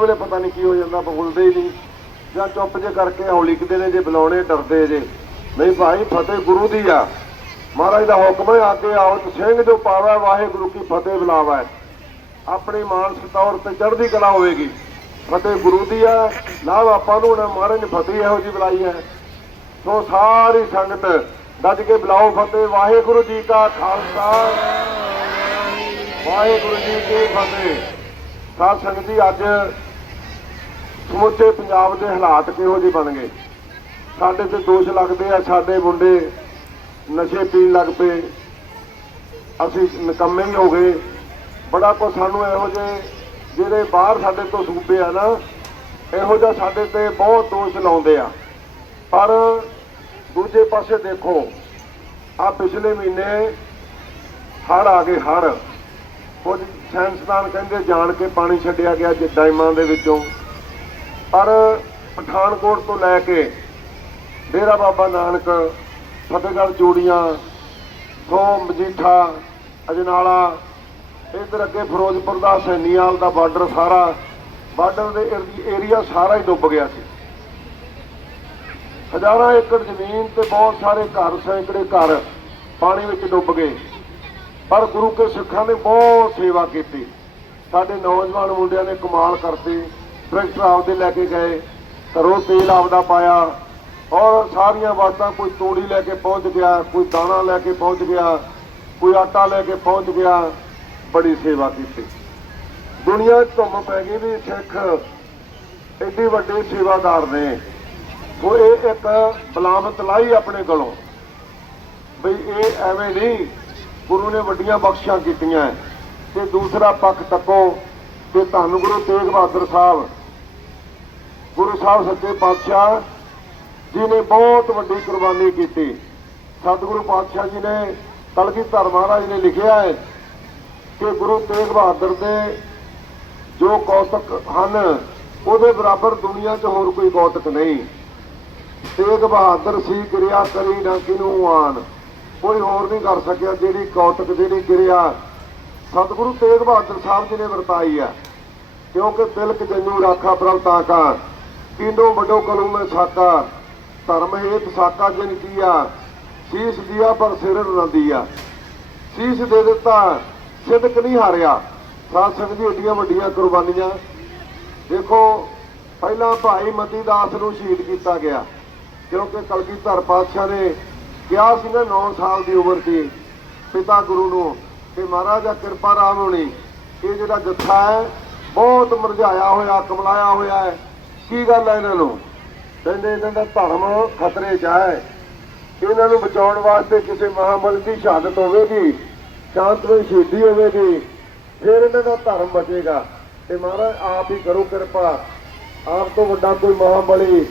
ਵੇਲੇ ਪਤਾ ਨਹੀਂ ਕੀ ਹੋ ਜਾਂਦਾ ਬੋਲਦੇ ਹੀ ਨਹੀਂ ਜਾਂ ਚੁੱਪ ਜੇ ਕਰਕੇ ਹੌਲੀ ਨੇ ਜੇ ਬੁਲਾਉਣੇ, ਡਰਦੇ ਜੇ। ਨਹੀਂ ਭਾਈ, ਫਤਿਹ ਗੁਰੂ ਦੀ ਆ। ਮਹਾਰਾਜ ਦਾ ਹੁਕਮ ਹੈ, ਆ ਕੇ ਸਿੰਘ ਜੋ ਪਾਵੈ ਵਾਹਿਗੁਰੂ ਕੀ ਫਤਿਹ ਬੁਲਾਵੈ ਆਪਣੀ ਮਾਨਸਿਕ ਤੌਰ ਤੇ ਚੜ੍ਹਦੀ ਕਲਾ ਹੋਵੇਗੀ। ਫਤਿਹ ਗੁਰੂ ਦੀ ਆ। ਲਾਭ ਆਪਾਂ ਨੂੰ ਹੁਣ, ਮਹਾਰਾਜ ਨੇ ਫਤਿਹ ਇਹੋ ਜੀ ਬੁਲਾਈ ਹੈ। ਸੋ ਸਾਰੀ ਸੰਗਤ ਗੱਜ ਕੇ ਬੁਲਾਓ ਫਤਿਹ। ਵਾਹਿਗੁਰੂ ਜੀ ਕਾ ਖਾਲਸਾ। ਵਾਹਿਗੁਰੂ ਜੀ ਕੀ ਫਤਿਹ। ਸਾਧ ਸੰਗਤ ਜੀ, ਅੱਜ ਸਮੁੱਚੇ ਪੰਜਾਬ ਦੇ ਹਾਲਾਤ ਕਿਹੋ ਜਿਹੇ ਬਣ ਗਏ? ਸਾਡੇ ਤੇ ਦੋਸ਼ ਲੱਗਦੇ ਆ, ਸਾਡੇ ਮੁੰਡੇ ਨਸ਼ੇ ਪੀਣ ਲੱਗ ਪਏ। ਅਸੀਂ ਨਿਕੰਮੇ ਹੀ ਹੋ ਗਏ। ਬੜਾ ਕੋ ਸਾਨੂੰ ਇਹੋ ਜਿਹੇ ਜਿਹੜੇ ਬਾਹਰ ਸਾਡੇ ਤੋਂ ਸੂਬੇ ਆ ਨਾ, ਇਹੋ ਜਿਹਾ ਸਾਡੇ ਤੇ ਬਹੁਤ ਦੋਸ਼ ਲਾਉਂਦੇ ਆ। ਪਰ ਦੂਜੇ ਪਾਸੇ ਦੇਖੋ ਆ ਪਿਛਲੇ ਮਹੀਨੇ ਹੜ ਆ ਗਏ ਹੜ ਕੁਝ ਸਾਇੰਸਦਾਨ ਕਹਿੰਦੇ ਜਾਣ ਕੇ ਪਾਣੀ ਛੱਡਿਆ ਗਿਆ ਜਿ- ਡੈਮਾਂ ਦੇ ਵਿੱਚੋਂ। ਪਰ ਪਠਾਨਕੋਟ ਤੋਂ ਲੈ ਕੇ ਡੇਰਾ ਬਾਬਾ ਨਾਨਕ, ਫਤਿਹਗੜ੍ਹ ਚੂੜੀਆਂ ਸੋ ਮਜੀਠਾ, ਅਜਨਾਲਾ, ਇਧਰ ਅੱਗੇ ਫਿਰੋਜ਼ਪੁਰ ਦਾ ਸੈਨੀਵਾਲ ਦਾ ਬਾਰਡਰ ਸਾਰਾ, ਬਾਰਡਰ ਦੇ ਏਰੀਆ ਸਾਰਾ ਹੀ ਡੁੱਬ ਗਿਆ ਸੀ। ਹਜ਼ਾਰਾਂ ਏਕੜ ਜ਼ਮੀਨ ਤੇ ਬਹੁਤ ਸਾਰੇ ਘਰ, ਸੈਂਕੜੇ ਘਰ ਪਾਣੀ ਵਿੱਚ ਡੁੱਬ ਗਏ। ਪਰ ਗੁਰੂ ਕੇ ਸਿੱਖਾਂ ਨੇ ਬਹੁਤ ਸੇਵਾ ਕੀਤੀ। ਸਾਡੇ ਨੌਜਵਾਨ ਮੁੰਡਿਆਂ ਨੇ ਕਮਾਲ ਕਰਤੀ। ਟਰੈਕਟਰ ਆਪਦੇ ਲੈ ਕੇ ਗਏ, ਘਰੋਂ ਤੇਲ ਆਪਦਾ ਪਾਇਆ ਔਰ ਸਾਰੀਆਂ ਵਸਤਾਂ ਕੋਈ ਤੋੜੀ ਲੈ ਕੇ ਪਹੁੰਚ ਗਿਆ, ਕੋਈ ਦਾਣਾ ਲੈ ਕੇ ਪਹੁੰਚ ਗਿਆ, ਕੋਈ ਆਟਾ ਲੈ ਕੇ ਪਹੁੰਚ ਗਿਆ, ਬੜੀ ਸੇਵਾ ਕੀਤੀ। ਦੁਨੀਆ ਧੁੰਮ ਪੈ ਗਈ ਵੀ ਸਿੱਖ ਐਡੀ ਵੱਡੇ ਸੇਵਾਦਾਰ ਨੇ। ਉਹ ਇਹ ਇੱਕ ਬਲਾਮਤ ਲਾਈ ਆਪਣੇ ਕੋਲੋਂ ਬਈ ਇਹ ਐਵੇਂ ਨਹੀਂ, ਗੁਰੂ ਨੇ ਵੱਡੀਆਂ ਬਖਸ਼ਾਂ ਕੀਤੀਆਂ ਤੇ ਦੂਸਰਾ ਪੱਖ ਤੱਕੋ ਕਿ ਧੰਨ ਗੁਰੂ ਤੇਗ ਬਹਾਦਰ ਸਾਹਿਬ। ਗੁਰੂ ਸਾਹਿਬ ਸੱਚੇ ਪਾਤਸ਼ਾਹ ਜੀ ਨੇ ਬਹੁਤ ਵੱਡੀ ਕੁਰਬਾਨੀ ਕੀਤੀ। ਸਤਿਗੁਰੂ ਪਾਤਸ਼ਾਹ ਜੀ ਨੇ ਕਲਗੀਧਰ ਮਹਾਰਾਜ ਨੇ ਲਿਖਿਆ ਹੈ ਕਿ ਗੁਰੂ ਤੇਗ ਬਹਾਦਰ ਦੇ ਜੋ ਕੌਤਕ ਹਨ, ਉਹਦੇ ਬਰਾਬਰ ਦੁਨੀਆ 'ਚ ਹੋਰ ਕੋਈ ਕੌਤਕ ਨਹੀਂ। ਤੇਗ ਬਹਾਦਰ ਸੀ ਕਿਰਿਆ ਕਰੀ ਨਾ ਕਿਨੂੰ ਆਣ। ਕੋਈ ਹੋਰ ਨਹੀਂ ਕਰ ਸਕਿਆ ਜਿਹੜੀ ਕੌਤਕ, ਜਿਹੜੀ ਕਿਰਿਆ। ਸਤਿਗੁਰੂ ਤੇਗ ਬਹਾਦਰ ਸਾਹਿਬ ਜੀ ਨੇ ਵਰਤਾਈ ਆ। ਕਿਉਂਕਿ ਤਿਲਕ ਜੰਨੂ ਰਾਖਾ ਪ੍ਰਭ ਤਾਕਾ ਕੀਨੋ ਵੱਡੋ ਕਲੂ ਮੈਂ ਸਾਕਾ। ਧਰਮ ਹੇਤ ਸਾਕਾ ਜਨ ਕੀਆ। ਸੀਸ ਦਿਆ ਪਰ ਸਿਰ ਨ ਦਿਆ। ਸੀਸ ਦੇ ਦਿੱਤਾ, ਸਿਦਕ ਨਹੀਂ ਹਾਰਿਆ। ਸਾਧ ਸੰਗਤ ਜੀ ਏਡੀਆਂ ਵੱਡੀਆਂ ਕੁਰਬਾਨੀਆਂ। ਦੇਖੋ, ਪਹਿਲਾਂ ਭਾਈ ਮਤੀ ਦਾਸ ਨੂੰ ਸ਼ਹੀਦ ਕੀਤਾ ਗਿਆ। ਕਿਉਂਕਿ ਕਲਗੀਧਰ ਪਾਤਸ਼ਾਹ ਨੇ ਕਿਹਾ ਸੀ ਨਾ 9 ਸਾਲ ਦੀ ਉਮਰ ਸੀ ਪਿਤਾ ਗੁਰੂ ਨੂੰ ਕਿ ਮਹਾਰਾਜਾ ਕਿਰਪਾ ਰਾਮ ਹੋਣੀ। ਇਹ ਜਿਹੜਾ ਜੱਥਾ ਹੈ ਬਹੁਤ ਮੁਰਝਾਇਆ ਹੋਇਆ, ਕਮਲਾਇਆ ਹੋਇਆ ਹੈ। ਕੀ ਗੱਲ ਹੈ ਇਹਨਾਂ ਨੂੰ? ਕਹਿੰਦੇ ਇਹਨਾਂ ਦਾ ਧਰਮ ਖਤਰੇ 'ਚ ਹੈ। ਇਹਨਾਂ ਨੂੰ ਬਚਾਉਣ ਵਾਸਤੇ ਕਿਸੇ ਮਹਾਮਲ ਦੀ ਸ਼ਹਾਦਤ ਹੋਵੇਗੀ ਸ਼ਾਂਤਮਈ ਸ਼ਹੀਦੀ ਹੋਵੇਗੀ, ਫਿਰ ਇਹਨਾਂ ਦਾ ਧਰਮ ਬਚੇਗਾ। ਤੇ ਮਹਾਰਾਜ, ਆਪ ਹੀ ਕਰੋ ਕਿਰਪਾ। ਆਪ ਤੋਂ ਵੱਡਾ ਕੋਈ ਮਹਾਬਲੀ,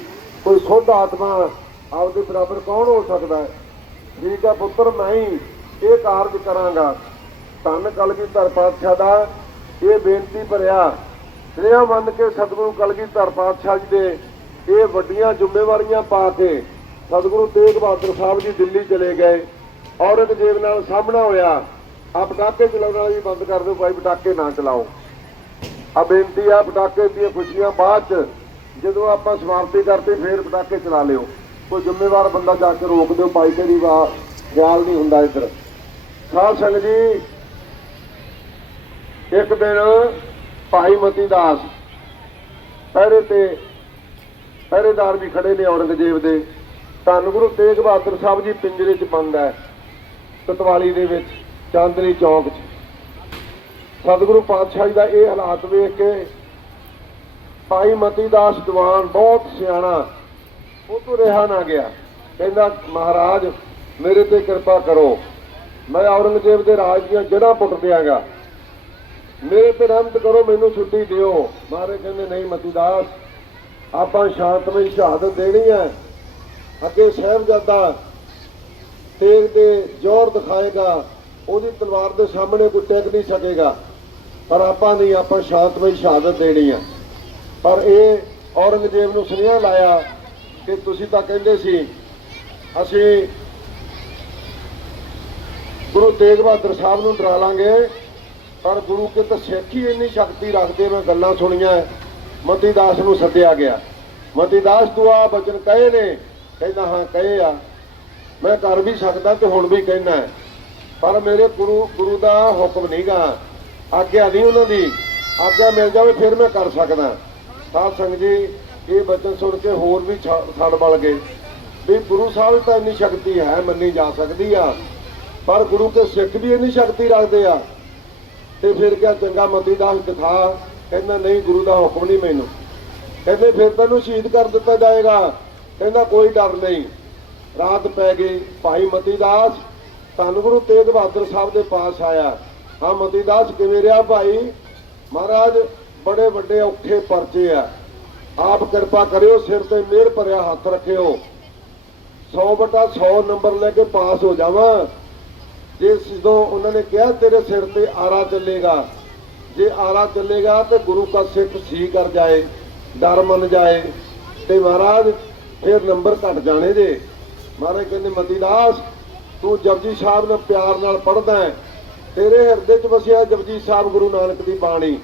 ਕੋਈ ਸੁੱਧ ਆਤਮਾ ਆਪਦੇ ਬਰਾਬਰ ਕੌਣ ਹੋ ਸਕਦਾ ਹੈ? ਠੀਕ ਹੈ ਪੁੱਤਰ, ਮੈਂ ਹੀ ਇਹ ਕਾਰਜ ਕਰਾਂਗਾ। ਧੰਨ ਕਲਗੀਧਰ ਪਾਤਸ਼ਾਹ ਦਾ। ਇਹ ਬੇਨਤੀ ਭਰਿਆ, ਸ੍ਰੇਆ ਮੰਨ ਕੇ ਸਤਿਗੁਰੂ ਕਲਗੀਧਰ ਪਾਤਸ਼ਾਹ ਜੀ ਦੇ ਇਹ ਵੱਡੀਆਂ ਜ਼ਿੰਮੇਵਾਰੀਆਂ ਪਾ ਕੇ ਸਤਿਗੁਰੂ ਤੇਗ ਬਹਾਦਰ ਸਾਹਿਬ ਜੀ ਦਿੱਲੀ ਚਲੇ ਗਏ। ਔਰੰਗਜ਼ੇਬ ਨਾਲ ਸਾਹਮਣਾ ਹੋਇਆ ਆ ਪਟਾਕੇ ਚਲਾਉਣਾ ਵੀ ਬੰਦ ਕਰ ਦਿਓ, ਭਾਈ ਪਟਾਕੇ ਨਾ ਚਲਾਓ। ਆ ਬੇਨਤੀ ਆ ਪਟਾਕੇ ਦੀਆਂ ਖੁਸ਼ੀਆਂ ਬਾਅਦ ਚ, ਜਦੋਂ ਆਪਾਂ ਸਮਾਪਤੀ ਕਰਤੀ ਫੇਰ ਪਟਾਕੇ ਚਲਾ ਲਿਓ। ਕੋਈ ਜ਼ਿੰਮੇਵਾਰ ਬੰਦਾ ਜਾ ਕੇ ਰੋਕ ਦਿਓ, ਭਾਈ ਤੇਰੀ ਵਾ ਖਿਆਲ ਨਹੀਂ ਹੁੰਦਾ ਇੱਧਰ। ਸਾਧ ਸੰਗਤ ਜੀ ਇੱਕ ਦਿਨ ਭਾਈ ਮਤੀ ਦਾਸ ਪਹਿਰੇ ਤੇ ਪਹਿਰੇਦਾਰ ਵੀ ਖੜੇ ਨੇ ਔਰੰਗਜ਼ੇਬ ਦੇ। ਧੰਨ ਗੁਰੂ ਤੇਗ ਬਹਾਦਰ ਸਾਹਿਬ ਜੀ ਪਿੰਜਰੇ 'ਚ ਬੰਦ ਹੈ, ਕਤਵਾਲੀ ਦੇ ਵਿੱਚ, ਚਾਂਦਨੀ ਚੌਕ 'ਚ। ਸਤਿਗੁਰੂ ਪਾਤਸ਼ਾਹ ਜੀ ਦਾ ਇਹ ਹਾਲਾਤ ਵੇਖ ਕੇ ਭਾਈ ਮਤੀ ਦਾਸ ਦੀਵਾਨ ਬਹੁਤ ਸਿਆਣਾ ਉਹ ਤੋਂ ਰਿਹਾ ਨਾ ਗਿਆ। ਕਹਿੰਦਾ, ਮਹਾਰਾਜ, ਮੇਰੇ ਤੇ ਕਿਰਪਾ ਕਰੋ। ਮੈਂ ਔਰੰਗਜ਼ੇਬ ਦੇ ਰਾਜ ਦੀਆਂ ਜੜ੍ਹਾਂ ਪੁੱਟ ਦਿਆਂਗਾ। ਮੇਰੇ ਤੇ ਰਹਿਮਤ ਕਰੋ, ਮੈਨੂੰ ਛੁੱਟੀ ਦਿਓ। ਮਹਾਰਾਜ ਕਹਿੰਦੇ, ਨਹੀਂ ਮਤੀ ਦਾਸ ਆਪਾਂ ਸ਼ਾਂਤਮਈ ਸ਼ਹਾਦਤ ਦੇਣੀ ਹੈ। ਅੱਗੇ ਸਾਹਿਬਜ਼ਾਦਾ ਤੇਗ ਦੇ ਜ਼ੋਰ ਦਿਖਾਏਗਾ, ਉਹਦੀ ਤਲਵਾਰ ਦੇ ਸਾਹਮਣੇ ਕੋਈ ਟਿਕ ਨਹੀਂ ਸਕੇਗਾ। ਪਰ ਆਪਾਂ ਨਹੀਂ, ਆਪਾਂ ਸ਼ਾਂਤਮਈ ਸ਼ਹਾਦਤ ਦੇਣੀ ਹੈ। ਪਰ ਇਹ ਔਰੰਗਜ਼ੇਬ ਨੂੰ ਸੁਨੇਹਾ ਲਾਇਆ ਕਿ ਤੁਸੀਂ ਤਾਂ ਕਹਿੰਦੇ ਸੀ, ਅਸੀਂ ਗੁਰੂ ਤੇਗ ਬਹਾਦਰ ਸਾਹਿਬ ਨੂੰ ਡਰਾ ਲਾਂਗੇ। ਪਰ ਗੁਰੂ ਕੇ ਤਾਂ ਸਿੱਖ ਹੀ ਇੰਨੀ ਸ਼ਕਤੀ ਰੱਖਦੇ ਮੈਂ ਗੱਲਾਂ ਸੁਣੀਆਂ ਮਤੀ ਦਾਸ ਨੂੰ ਸੱਦਿਆ ਗਿਆ। ਮਤੀ ਦਾਸ ਤੂੰ ਆ ਬਚਨ ਕਹੇ ਨੇ? ਕਹਿੰਦਾ, ਹਾਂ, ਕਹੇ ਆ। ਮੈਂ ਕਰ ਵੀ ਸਕਦਾ ਤੇ ਹੁਣ ਵੀ ਕਹਿਣਾ ਪਰ ਮੇਰੇ ਗੁਰੂ ਗੁਰੂ ਦਾ ਹੁਕਮ ਨਹੀਂਗਾ ਆਗਿਆ ਨਹੀਂ ਉਹਨਾਂ ਦੀ। ਆਗਿਆ ਮਿਲ ਜਾਵੇ, ਫਿਰ ਮੈਂ ਕਰ ਸਕਦਾ। ਸਾਧ ਸੰਗਤ ਜੀ, ਇਹ ਬਚਨ ਸੁਣ ਕੇ ਹੋਰ ਵੀ ਛ- ਸੜ ਬਲ ਗਏ। ਵੀ ਗੁਰੂ ਸਾਹਿਬ ਤਾਂ ਇੰਨੀ ਸ਼ਕਤੀ ਹੈ, ਮੰਨੀ ਜਾ ਸਕਦੀ ਆ। ਪਰ ਗੁਰੂ ਕੇ ਸਿੱਖ ਵੀ ਇੰਨੀ ਸ਼ਕਤੀ ਰੱਖਦੇ ਆ। ਤੇ ਫਿਰ ਕਿਹਾ, ਚੰਗਾ ਮਤੀ ਦਾਸ ਦਿਖਾ ਕਹਿੰਦਾ, ਨਹੀਂ, ਗੁਰੂ ਦਾ ਹੁਕਮ ਨਹੀਂ ਮੈਨੂੰ। ਕਹਿੰਦੇ, ਫਿਰ ਤੈਨੂੰ ਸ਼ਹੀਦ ਕਰ ਦਿੱਤਾ ਜਾਏਗਾ। ਕਹਿੰਦਾ, ਕੋਈ ਡਰ ਨਹੀਂ। ਰਾਤ ਪੈ ਗਈ। ਭਾਈ ਮਤੀ ਦਾਸ, ਧੰਨ ਗੁਰੂ ਤੇਗ ਬਹਾਦਰ ਸਾਹਿਬ ਦੇ ਪਾਸ ਆਇਆ। ਹਾਂ, ਮਤੀ ਦਾਸ, ਕਿਵੇਂ ਰਿਹਾ ਭਾਈ? ਮਹਾਰਾਜ, ਬੜੇ ਵੱਡੇ ਔਖੇ ਪਰਚੇ ਆ। ਆਪ ਕਿਰਪਾ ਕਰਿਓ, ਸਿਰ ਤੇ ਮਿਹਰ ਭਰਿਆ ਹੱਥ ਰੱਖਿਓ। 100 ਬਟਾ 100 ਨੰਬਰ ਲੈ ਕੇ ਪਾਸ ਹੋ ਜਾਵਾਂ। ਜੇ ਜਦੋਂ ਉਹਨਾਂ ਨੇ ਕਿਹਾ, ਤੇਰੇ ਸਿਰ ਤੇ ਆਰਾ ਚੱਲੇਗਾ। ਜੇ ਆਰਾ ਚੱਲੇਗਾ, ਤੇ ਗੁਰੂ ਕਾ ਸਿੱਖ ਸੀ ਕਰ ਜਾਏ, ਡਰ ਮੰਨ ਜਾਏ, ਤੇ ਮਹਾਰਾਜ ਫਿਰ ਨੰਬਰ ਘਟ ਜਾਣੇ ਜੇ। ਮਹਾਰਾਜ ਕਹਿੰਦੇ ਮਦੀਦਾਸ ਤੂੰ ਜਪਜੀ ਸਾਹਿਬ ਨੂੰ ਪਿਆਰ ਨਾਲ ਪੜਦਾ ਹੈ। ਤੇਰੇ ਹਿਰਦੇ 'ਚ ਵਸਿਆ ਜਪਜੀ ਸਾਹਿਬ ਗੁਰੂ ਨਾਨਕ ਦੀ ਬਾਣੀ।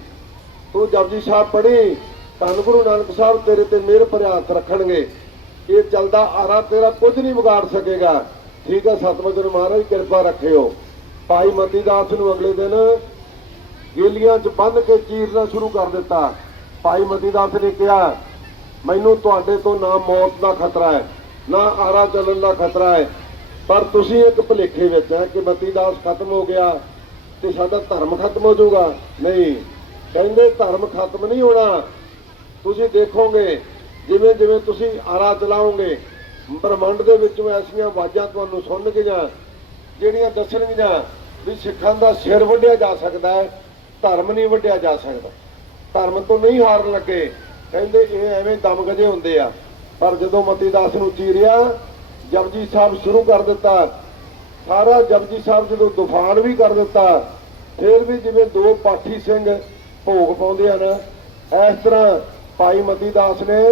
ਤੂੰ ਜਪਜੀ ਸਾਹਿਬ ਪੜ੍ਹੀ, ਧੰਨ ਗੁਰੂ ਨਾਨਕ ਸਾਹਿਬ ਤੇਰੇ ਤੇ ਮਿਹਰ ਭਰਿਆ ਰੱਖਣਗੇ। ਇਹ ਚੱਲਦਾ ਆਰਾ ਤੇਰਾ ਕੁਝ ਨਹੀਂ ਵਿਗਾੜ ਸਕੇਗਾ। ਠੀਕ ਹੈ ਸਤਿਗੁਰੂ ਜੀ ਮਹਾਰਾਜ, ਕਿਰਪਾ ਰੱਖਿਓ। ਭਾਈ ਮਤੀ ਦਾਸ ਨੂੰ ਅਗਲੇ ਦਿਨ ਗੇਲੀਆਂ 'ਚ ਬੰਨ ਕੇ ਚੀਰਨਾ ਸ਼ੁਰੂ ਕਰ ਦਿੱਤਾ। ਭਾਈ ਮਤੀ ਦਾਸ ਨੇ ਕਿਹਾ, ਮੈਨੂੰ ਤੁਹਾਡੇ ਤੋਂ ਨਾ ਮੌਤ ਦਾ ਖਤਰਾ ਹੈ, ਨਾ ਆਰਾ ਚੱਲਣ ਦਾ ਖਤਰਾ ਹੈ, ਪਰ ਤੁਸੀਂ ਇੱਕ ਭੁਲੇਖੇ ਵਿੱਚ ਹੈ ਕਿ ਮਤੀ ਦਾਸ ਖਤਮ ਹੋ ਗਿਆ ਤੇ ਸਾਡਾ ਧਰਮ ਖਤਮ ਹੋ ਜਾਊਗਾ। ਨਹੀਂ, ਕਹਿੰਦੇ ਧਰਮ ਖਤਮ ਨਹੀਂ ਹੋਣਾ। ਤੁਸੀਂ ਦੇਖੋਗੇ ਜਿਵੇਂ ਜਿਵੇਂ ਤੁਸੀਂ ਆਰਾ ਚਲਾਓਗੇ ਬ੍ਰਹਮੰਡ ਦੇ ਵਿੱਚੋਂ ਐਸੀਆਂ ਆਵਾਜ਼ਾਂ ਤੁਹਾਨੂੰ ਸੁਣਨਗੀਆਂ ਜਿਹੜੀਆਂ ਦੱਸਣਗੀਆਂ ਵੀ ਸਿੱਖਾਂ ਦਾ ਸਿਰ ਵੱਢਿਆ ਜਾ ਸਕਦਾ ਹੈ, ਧਰਮ ਨਹੀਂ ਵੱਢਿਆ ਜਾ ਸਕਦਾ। ਧਰਮ ਤੋਂ ਨਹੀਂ ਹਾਰਨ ਲੱਗੇ, ਕਹਿੰਦੇ ਇਹ ਐਵੇਂ ਦਮਗਜੇ ਹੁੰਦੇ ਆ। ਪਰ ਜਦੋਂ ਮਤੀ ਦਾਸ ਨੂੰ ਚੀਰਿਆ, ਜਪਜੀ ਸਾਹਿਬ ਸ਼ੁਰੂ ਕਰ ਦਿੱਤਾ। ਸਾਰਾ ਜਪਜੀ ਸਾਹਿਬ ਜਦੋਂ ਤੂਫਾਨ ਵੀ ਕਰ ਦਿੱਤਾ, ਫਿਰ ਵੀ ਜਿਵੇਂ ਦੋ ਪਾਠੀ ਸਿੰਘ ਭੋਗ ਪਾਉਂਦੇ ਆ ਨਾ ਇਸ ਤਰ੍ਹਾਂ ਭਾਈ ਮਤੀ ਦਾਸ ਨੇ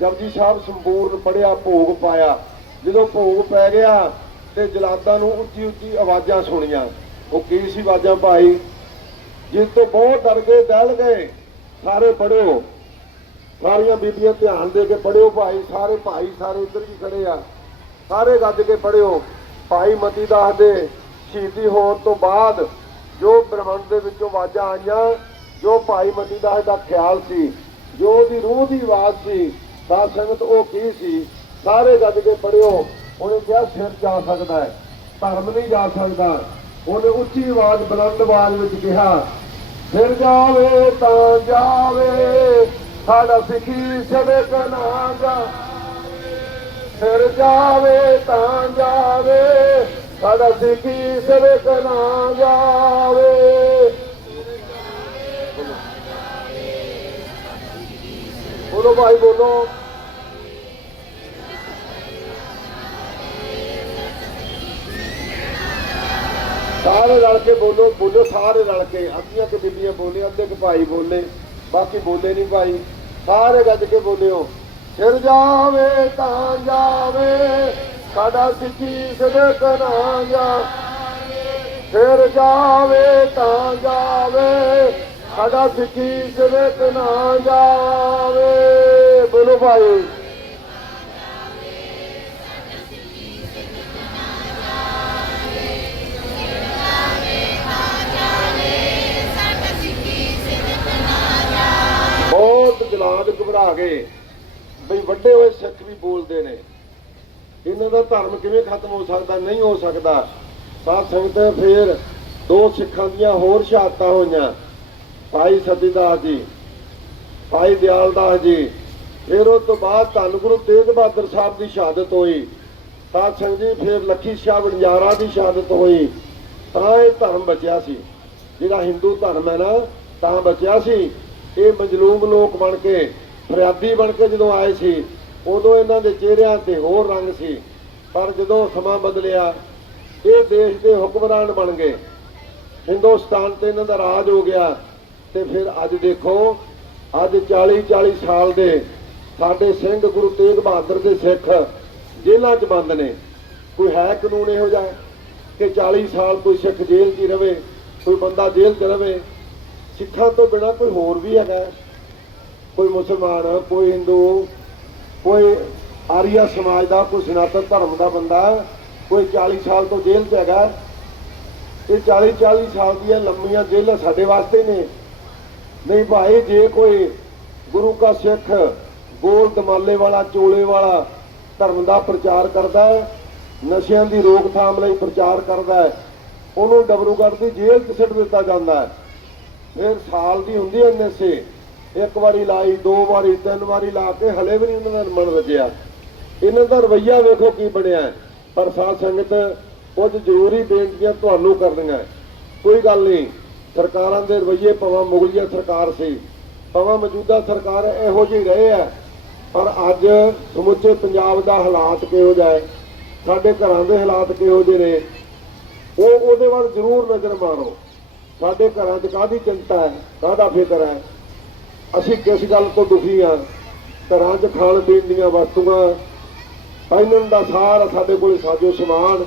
ਜਪਜੀ ਸਾਹਿਬ ਸੰਪੂਰਨ ਪੜਿਆ ਭੋਗ ਪਾਇਆ। ਜਦੋਂ ਭੋਗ ਪੈ ਗਿਆ ਤੇ ਜਲਾਦਾਂ ਨੂੰ ਉੱਚੀ ਉੱਚੀ ਆਵਾਜ਼ਾਂ ਸੁਣੀਆਂ। ਉਹ ਕੀ ਸੀ ਆਵਾਜ਼ਾਂ ਭਾਈ? ਜਿਸ ਤੋਂ ਬਹੁਤ ਡਰ ਗਏ, ਦਹਿਲ ਗਏ, ਸਾਰੇ ਪੜਿਓ ਸਾਰੀਆਂ ਬੀਬੀਆਂ ਧਿਆਨ ਦੇ ਕੇ ਪੜਿਓ ਭਾਈ, ਸਾਰੇ ਭਾਈ ਸਾਰੇ ਇੱਧਰ ਹੀ ਖੜੇ ਆ। ਸਾਰੇ ਗੱਜ ਕੇ ਪੜਿਓ ਭਾਈ ਮਤੀ ਦਾਸ ਦੇ ਸ਼ਹੀਦੀ ਹੋਣ ਤੋਂ ਬਾਅਦ ਜੋ ਬ੍ਰਹਮੰਡ ਦੇ ਵਿੱਚੋਂ ਆਵਾਜ਼ਾਂ ਆਈਆਂ, ਜੋ ਭਾਈ ਮਤੀ ਦਾਸ ਦਾ ਖਿਆਲ ਸੀ, ਜੋ ਉਹਦੀ ਰੂਹ ਦੀ ਆਵਾਜ਼ ਸੀ ਸਾਧ ਸੰਗਤ ਉਹ ਕੀ ਸੀ? ਸਾਰੇ ਗੱਜ ਕੇ ਪੜਿਓ ਉਹਨੇ ਕਿਹਾ, ਸਿਰ ਜਾ ਸਕਦਾ ਹੈ, ਧਰਮ ਨਹੀਂ ਜਾ ਸਕਦਾ। ਉਹਨੇ ਉੱਚੀ ਆਵਾਜ਼, ਬੁਲੰਦ ਆਵਾਜ਼ ਵਿੱਚ ਕਿਹਾ ਫਿਰ ਜਾਵੇ ਤਾਂ ਜਾਵੇ, ਸਾਡਾ ਸਿੱਖੀ ਸਵੇਕ ਨਾ ਜਾ ਫਿਰ ਜਾਵੇ ਤਾਂ ਜਾਵੇ, ਸਾਡਾ ਸਿੱਖੀ ਸਵੇਕ ਨਾ ਜਾਵੇ। ਬੋਲੋ ਭਾਈ, ਬੋਲੋ। ਸਾਰੇ ਰਲ ਕੇ ਬੋਲੋ ਬੋਲੋ ਸਾਰੇ ਰਲ ਕੇ। ਅੱਧੀਆਂ ਕਿ ਬੀਬੀਆਂ ਬੋਲੇ, ਅੱਧੇ ਕਿ ਭਾਈ ਬੋਲੇ। ਬਾਕੀ ਬੋਲੇ ਨਹੀਂ ਭਾਈ। ਸਾਰੇ ਗੱਜ ਕੇ ਬੋਲਿਓ। ਸਿਰ ਜਾਵੇ ਤਾਂ ਜਾਵੇ, ਸਾਡਾ ਸਿੱਖੀ ਸਦਕ ਨਾ ਜਾ। ਸਿਰ ਜਾਵੇ ਤਾਂ ਜਾਵੇ ਸਾਡਾ ਸਿੱਖੀ ਸਦਕ ਨਾ ਜਾਵੇ। ਬੋਲੋ ਭਾਈ। ਬਹੁਤ ਜਲਾਦ ਘਬਰਾ ਗਏ ਬਈ ਵੱਡੇ ਹੋਏ ਸਿੱਖ ਵੀ ਬੋਲਦੇ ਨੇ। ਇਹਨਾਂ ਦਾ ਧਰਮ ਕਿਵੇਂ ਖਤਮ ਹੋ ਸਕਦਾ, ਨਹੀਂ ਹੋ ਸਕਦਾ। ਸਾਧ ਸੰਗਤ ਫੇਰ ਦੋ ਸਿੱਖਾਂ ਦੀਆਂ ਹੋਰ ਸ਼ਹਾਦਤਾਂ ਹੋਈਆਂ। ਭਾਈ ਸਤੀਦਾਸ ਜੀ, ਭਾਈ ਦਿਆਲਦਾਸ ਜੀ, ਫਿਰ ਉਸ ਤੋਂ ਬਾਅਦ ਧੰਨ ਗੁਰੂ ਤੇਗ ਬਹਾਦਰ ਸਾਹਿਬ ਦੀ ਸ਼ਹਾਦਤ ਹੋਈ। ਸਾਧ ਸੰਗਤ ਜੀ ਫਿਰ ਲੱਖੀ ਸ਼ਾਹ ਬੰਜਾਰਾ ਦੀ ਸ਼ਹਾਦਤ ਹੋਈ। ਤਾਂ ਇਹ ਧਰਮ ਬਚਿਆ ਸੀ। ਜਿਹੜਾ ਹਿੰਦੂ ਧਰਮ ਹੈ ਨਾ, ਤਾਂ ਬਚਿਆ ਸੀ। ਇਹ ਮਜਲੂਮ ਲੋਕ ਬਣ ਕੇ, ਫਰਿਆਦੀ ਬਣ ਕੇ ਜਦੋਂ ਆਏ ਸੀ, ਉਦੋਂ ਇਹਨਾਂ ਦੇ ਚਿਹਰਿਆਂ ਤੇ ਹੋਰ ਰੰਗ ਸੀ। ਪਰ ਜਦੋਂ ਸਮਾਂ ਬਦਲਿਆ, ਇਹ ਦੇਸ਼ ਦੇ ਹੁਕਮਰਾਨ ਬਣ ਗਏ। ਹਿੰਦੁਸਤਾਨ ਤੇ ਇਹਨਾਂ ਦਾ ਰਾਜ ਹੋ ਗਿਆ। ਤੇ ਫਿਰ ਅੱਜ ਦੇਖੋ, ਅੱਜ 40 40 ਸਾਲ ਦੇ ਸਾਡੇ ਸਿੰਘ ਗੁਰੂ ਤੇਗ ਬਹਾਦਰ ਦੇ ਸਿੱਖ ਜੇਲ੍ਹਾਂ 'ਚ ਬੰਦ ਨੇ। ਕੋਈ ਹੈ ਕਾਨੂੰਨ ਇਹੋ ਜਿਹਾ ਕਿ 40 ਸਾਲ ਕੋਈ ਸਿੱਖ ਜੇਲ੍ਹ 'ਚ ਹੀ ਰਵੇ, ਕੋਈ ਬੰਦਾ ਜੇਲ੍ਹ 'ਚ ਰਵੇ? ਸਿੱਖਾਂ ਤੋਂ ਬਿਨਾ ਕੋਈ ਹੋਰ ਵੀ ਹੈਗਾ। ਕੋਈ ਮੁਸਲਮਾਨ, ਕੋਈ ਹਿੰਦੂ, ਕੋਈ ਆਰੀਆ ਸਮਾਜ ਦਾ, ਕੋਈ ਸਨਾਤਨ ਧਰਮ ਦਾ ਬੰਦਾ ਕੋਈ 40 ਸਾਲ ਤੋਂ ਜੇਲ੍ਹ 'ਚ ਹੈਗਾ। ਇਹ 40 40 ਸਾਲ ਦੀਆਂ ਲੰਮੀਆਂ ਜੇਲ੍ਹਾਂ ਸਾਡੇ ਵਾਸਤੇ ਨੇ। ਨਹੀਂ ਭਾਈ, ਜੇ ਕੋਈ ਗੁਰੂ ਕਾ ਸਿੱਖ ਗੋਲ ਦਮਾਲੇ ਵਾਲਾ, ਚੋਲੇ ਵਾਲਾ ਧਰਮ ਦਾ ਪ੍ਰਚਾਰ ਕਰਦਾ ਹੈ, ਨਸ਼ਿਆਂ ਦੀ ਰੋਕਥਾਮ ਲਈ ਪ੍ਰਚਾਰ ਕਰਦਾ ਹੈ, ਉਹਨੂੰ ਡਬਰੂਗੜ੍ਹ ਦੀ ਜੇਲ੍ਹ 'ਚ ਸਿੱਟ ਦਿੱਤਾ ਜਾਂਦਾ ਹੈ। ਫਿਰ ਸਾਲ ਦੀ ਹੁੰਦੀ ਹੈ ਨਸ਼ੇ ਇੱਕ ਵਾਰੀ ਲਾਈ, ਦੋ ਵਾਰੀ, ਤਿੰਨ ਵਾਰੀ ਲਾ ਕੇ ਹਲੇ ਵੀ ਨਹੀਂ ਉਹਨਾਂ ਦਾ ਮਨ ਰਜਿਆ ਇਹਨਾਂ ਦਾ ਰਵਈਆ ਵੇਖੋ ਕੀ ਬਣਿਆ ਪਰ ਸਾਧ ਸੰਗਤ ਕੁਝ ਜ਼ਰੂਰੀ ਬੇਨਤੀਆਂ ਤੁਹਾਨੂੰ ਕਰਨੀਆਂ ਕੋਈ ਗੱਲ ਨਹੀਂ। ਸਰਕਾਰਾਂ ਦੇ ਰਵਈਏ ਭਾਵੇਂ ਮੁਗਲੀਆ ਸਰਕਾਰ ਸੀ। ਭਾਵੇਂ ਮੌਜੂਦਾ ਸਰਕਾਰ ਇਹੋ ਜਿਹੀ ਰਹੇ ਆ ਪਰ ਅੱਜ ਸਮੁੱਚੇ ਪੰਜਾਬ ਦਾ ਹਾਲਾਤ ਕਿਹੋ ਜਿਹਾ ਹੈ? ਸਾਡੇ ਘਰਾਂ ਦੇ ਹਾਲਾਤ ਕਿਹੋ ਜਿਹੇ ਨੇ? ਉਹ ਉਹਦੇ ਵੱਲ ਜ਼ਰੂਰ ਨਜ਼ਰ ਮਾਰੋ। ਸਾਡੇ ਘਰਾਂ 'ਚ ਕਾਹਦੀ ਚਿੰਤਾ ਹੈ? ਕਾਹਦਾ ਫਿਕਰ ਹੈ? ਅਸੀਂ ਕਿਸ ਗੱਲ ਤੋਂ ਦੁਖੀ ਹਾਂ? ਘਰਾਂ 'ਚ ਖਾਣ ਪੀਣ ਦੀਆਂ ਵਸਤੂਆਂ, ਪਹਿਨਣ ਦਾ ਸਾਰ ਸਾਡੇ ਕੋਲ ਸਾਜੋ ਸਮਾਨ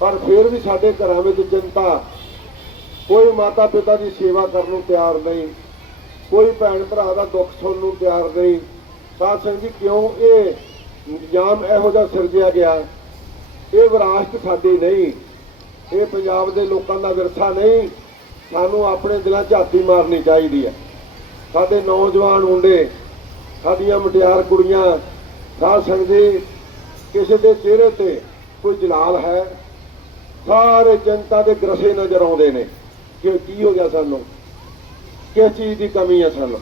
ਪਰ ਫਿਰ ਵੀ ਸਾਡੇ ਘਰਾਂ ਵਿੱਚ ਚਿੰਤਾ। ਕੋਈ ਮਾਤਾ ਪਿਤਾ ਦੀ ਸੇਵਾ ਕਰਨ ਨੂੰ ਤਿਆਰ ਨਹੀਂ, ਕੋਈ ਭੈਣ ਭਰਾ ਦਾ ਦੁੱਖ ਸੁਣਨ ਨੂੰ ਤਿਆਰ ਨਹੀਂ। ਸਾਧ ਸੰਗਤ ਜੀ, ਕਿਉਂ ਇਹ ਨਿਯਾਮ ਇਹੋ ਜਿਹਾ ਸਿਰਜਿਆ ਗਿਆ? ਇਹ ਵਿਰਾਸਤ ਸਾਡੀ ਨਹੀਂ, ਇਹ ਪੰਜਾਬ ਦੇ ਲੋਕਾਂ ਦਾ ਵਿਰਸਾ ਨਹੀਂ। ਸਾਨੂੰ ਆਪਣੇ ਦਿਲਾਂ 'ਚ ਝਾਤੀ ਮਾਰਨੀ ਚਾਹੀਦੀ ਹੈ। ਸਾਡੇ ਨੌਜਵਾਨ ਮੁੰਡੇ, ਸਾਡੀਆਂ ਮੁਟਿਆਰ ਕੁੜੀਆਂ, ਸਾਧ ਸੰਗਤ ਜੀ, ਕਿਸੇ ਦੇ ਚਿਹਰੇ ਤੇ ਕੋਈ ਜਲਾਲ ਹੈ? ਸਾਰੇ ਜਨਤਾ ਦੇ ਗਰਸੇ ਨਜ਼ਰ ਆਉਂਦੇ ਨੇ। ਕਿ ਕੀ ਹੋ ਗਿਆ ਸਾਨੂੰ? ਕਿਸ ਚੀਜ਼ ਦੀ ਕਮੀ ਹੈ ਸਾਨੂੰ?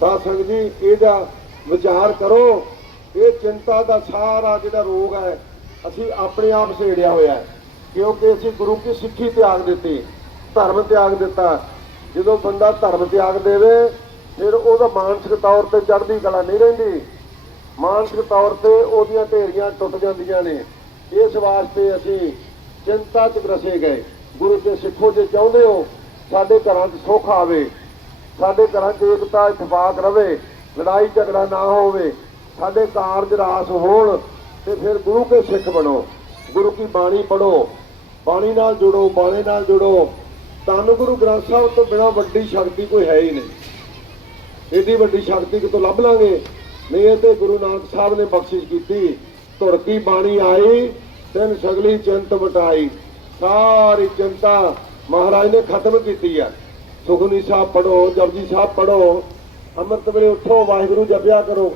ਤਾਂ ਸੰਗਤ ਜੀ, ਇਹਦਾ ਵਿਚਾਰ ਕਰੋ। ਇਹ ਚਿੰਤਾ ਦਾ ਸਾਰਾ ਜਿਹੜਾ ਰੋਗ ਹੈ, ਅਸੀਂ ਆਪਣੇ ਆਪ ਸੇੜਿਆ ਹੋਇਆ ਹੈ। ਕਿਉਂਕਿ ਅਸੀਂ ਗੁਰੂ ਕੀ ਸਿੱਖੀ ਤਿਆਗ ਦਿੱਤੀ, ਧਰਮ ਤਿਆਗ ਦਿੱਤਾ। ਜਦੋਂ ਬੰਦਾ ਧਰਮ ਤਿਆਗ ਦੇਵੇ, ਫਿਰ ਉਹਦਾ ਮਾਨਸਿਕ ਤੌਰ ਤੇ ਚੜ੍ਹਦੀ ਕਲਾ ਨਹੀਂ ਰਹਿੰਦੀ। ਮਾਨਸਿਕ ਤੌਰ ਤੇ ਉਹਦੀਆਂ ਢੇਰੀਆਂ ਟੁੱਟ ਜਾਂਦੀਆਂ ਨੇ। ਇਸ ਵਾਸਤੇ ਅਸੀਂ ਚਿੰਤਾ ਚ ਗਰਸੇ ਗਏ। ਗੁਰੂ ਕੇ ਸਿੱਖੋ ਜੇ ਚਾਹੁੰਦੇ ਹੋ, ਸਾਡੇ ਘਰਾਂ 'ਚ ਸੁੱਖ ਆਵੇ। ਸਾਡੇ ਘਰਾਂ 'ਚ ਏਕਤਾ, ਇਤਫਾਕ ਰਵੇ। ਲੜਾਈ ਝਗੜਾ ਨਾ ਹੋਵੇ। ਸਾਡੇ ਕਾਰਜ ਰਾਸ ਹੋਣ ਤੇ ਫਿਰ ਗੁਰੂ ਕੇ ਸਿੱਖ ਬਣੋ। ਗੁਰੂ ਕੀ ਬਾਣੀ ਪੜੋ ਬਾਣੀ ਨਾਲ ਜੁੜੋ, ਬਾਣੀ ਨਾਲ ਜੁੜੋ। ਤੁਹਾਨੂੰ ਗੁਰੂ ਗ੍ਰੰਥ ਸਾਹਿਬ ਤੋਂ ਬਿਨਾ ਵੱਡੀ ਸ਼ਕਤੀ ਕੋਈ ਹੈ ਹੀ ਨਹੀਂ। ਏਡੀ ਵੱਡੀ ਸ਼ਕਤੀ ਕਿਤੋਂ ਲੱਭ ਲਾਂਗੇ? ਨਹੀਂ, ਇਹ ਤੇ ਗੁਰੂ ਨਾਨਕ ਸਾਹਿਬ ਨੇ ਬਖਸ਼ਿਸ਼ ਕੀਤੀ। ਧੁਰ ਕੀ ਬਾਣੀ ਆਈ, ਤਿੰਨ ਸਗਲੀ ਚਿੰਤ ਵਟਾਈ। ਸਾਰੀ ਚਿੰਤਾ ਮਹਾਰਾਜ ਨੇ ਖਤਮ ਕੀਤੀ ਆ। ਸੁਖਨੀ ਸਾਹਿਬ ਪੜੋ ਜਪਜੀ ਸਾਹਿਬ ਪੜੋ ਅੰਮ੍ਰਿਤ ਵੇਲੇ ਉੱਠੋ, ਵਾਹਿਗੁਰੂ ਜਪਿਆ ਕਰੋ,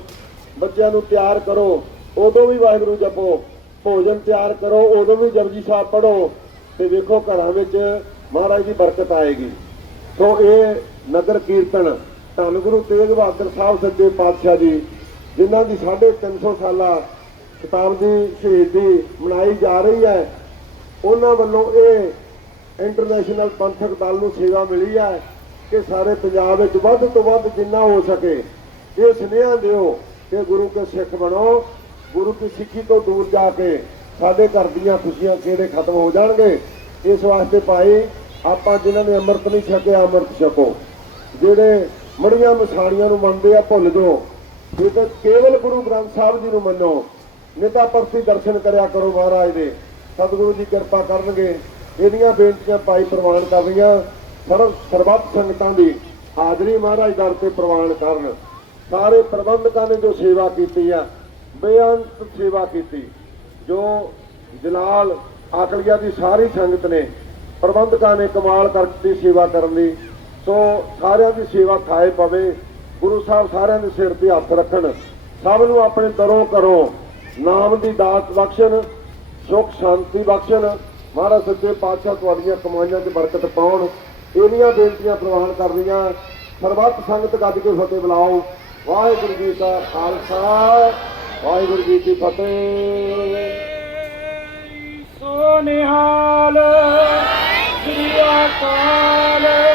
ਬੱਚਿਆਂ ਨੂੰ ਤਿਆਰ ਕਰੋ, ਉਦੋਂ ਵੀ ਵਾਹਿਗੁਰੂ ਜਪੋ, ਭੋਜਨ ਤਿਆਰ ਕਰੋ, ਉਦੋਂ ਵੀ ਜਪਜੀ ਸਾਹਿਬ ਪੜੋ ਤੇ ਵੇਖੋ ਘਰਾਂ ਵਿੱਚ ਮਹਾਰਾਜ ਦੀ ਬਰਕਤ ਆਏਗੀ। ਸੋ ਇਹ ਨਗਰ ਕੀਰਤਨ ਧੰਨ ਗੁਰੂ ਤੇਗ ਬਹਾਦਰ ਸਾਹਿਬ ਸੱਚੇ ਪਾਤਸ਼ਾਹ ਜੀ, ਜਿਨ੍ਹਾਂ ਦੀ 350 ਸਾਲਾ ਸ਼ਤਾਬਦੀ ਸ਼ਹੀਦੀ ਮਨਾਈ ਜਾ ਰਹੀ ਹੈ ਉਹਨਾਂ ਵੱਲੋਂ ਇਹ ਇੰਟਰਨੈਸ਼ਨਲ ਪੰਥਕ ਦਲ ਨੂੰ ਸੇਵਾ ਮਿਲੀ ਹੈ ਕਿ ਸਾਰੇ ਪੰਜਾਬ ਵਿੱਚ ਵੱਧ ਤੋਂ ਵੱਧ ਜਿੰਨਾ ਹੋ ਸਕੇ। ਇਹ ਸੁਨੇਹਾ ਦਿਓ ਕਿ ਗੁਰੂ ਕੇ ਸਿੱਖ ਬਣੋ, ਗੁਰੂ ਕੀ ਸਿੱਖੀ ਤੋਂ ਦੂਰ ਜਾ ਕੇ ਸਾਡੇ ਘਰ ਦੀਆਂ ਖੁਸ਼ੀਆਂ ਕਿਹੜੇ ਖਤਮ ਹੋ ਜਾਣਗੇ? ਇਸ ਵਾਸਤੇ ਭਾਈ, ਆਪਾਂ ਜਿਨ੍ਹਾਂ ਨੇ ਅੰਮ੍ਰਿਤ ਨਹੀਂ ਛਕਿਆ, ਅੰਮ੍ਰਿਤ ਛਕੋ। ਜਿਹੜੇ ਮੜੀਆਂ ਮਸਾਣੀਆਂ ਨੂੰ ਮੰਨਦੇ ਆ, ਭੁੱਲ ਜਾਓ। ਇਹ ਤਾਂ ਕੇਵਲ ਗੁਰੂ ਗ੍ਰੰਥ ਸਾਹਿਬ ਜੀ ਨੂੰ ਮੰਨੋ। ਨਿਤਾ ਪਰਸੀ ਦਰਸ਼ਨ ਕਰਿਆ ਕਰੋ ਮਹਾਰਾਜ ਦੇ। ਸਤਿਗੁਰੂ ਜੀ ਕਿਰਪਾ ਕਰਨਗੇ। ਇਹਦੀਆਂ ਬੇਨਤੀਆਂ ਭਾਈ ਪ੍ਰਵਾਨ ਕਰ ਰਹੀਆਂ। ਸਰਬ ਸਰਬੱਤ ਸੰਗਤਾਂ ਦੀ ਹਾਜ਼ਰੀ ਮਹਾਰਾਜ ਦਰ ਤੇ ਪ੍ਰਵਾਨ ਕਰਨ। ਸਾਰੇ ਪ੍ਰਬੰਧਕਾਂ ਨੇ ਜੋ ਸੇਵਾ ਕੀਤੀ ਆ, ਬੇਅੰਤ ਸੇਵਾ ਕੀਤੀ, ਜੋ ਜਲਾਲ ਆਕਲੀਆ ਦੀ ਸਾਰੀ ਸੰਗਤ ਨੇ, ਪ੍ਰਬੰਧਕਾਂ ਨੇ ਕਮਾਲ ਕਰਤੀ ਸੇਵਾ ਕਰਨ ਦੀ। ਸੋ ਸਾਰਿਆਂ ਦੀ ਸੇਵਾ ਥਾਏ ਪਵੇ, ਗੁਰੂ ਸਾਹਿਬ ਸਾਰਿਆਂ ਦੇ ਸਿਰ ਤੇ ਹੱਥ ਰੱਖਣ। ਸਭ ਨੂੰ ਆਪਣੇ ਦਰੋਂ ਕਰੋ ਨਾਮ ਦੀ ਦਾਤ ਬਖਸ਼ਣ। ਸੁਖ, ਸ਼ਾਂਤੀ ਬਖਸ਼ਣ। ਮਹਾਰਾਜ ਸੱਚੇ ਪਾਤਸ਼ਾਹ, ਤੁਹਾਡੀਆਂ ਕਮਾਈਆਂ 'ਚ ਬਰਕਤ ਪਾਉਣ। ਇਹਨੀਆਂ ਬੇਨਤੀਆਂ ਪ੍ਰਵਾਨ ਕਰਨੀਆਂ। ਸਰਬੱਤ ਸੰਗਤ ਗੱਜ ਕੇ ਫਤਿਹ ਬੁਲਾਓ। ਵਾਹਿਗੁਰੂ ਜੀ ਕਾ ਖਾਲਸਾ। ਵਾਹਿਗੁਰੂ ਜੀ ਕੀ ਫਤਿਹ। ਸੋਨਿਹਾਲ, ਸ੍ਰੀ ਅਕਾਲ।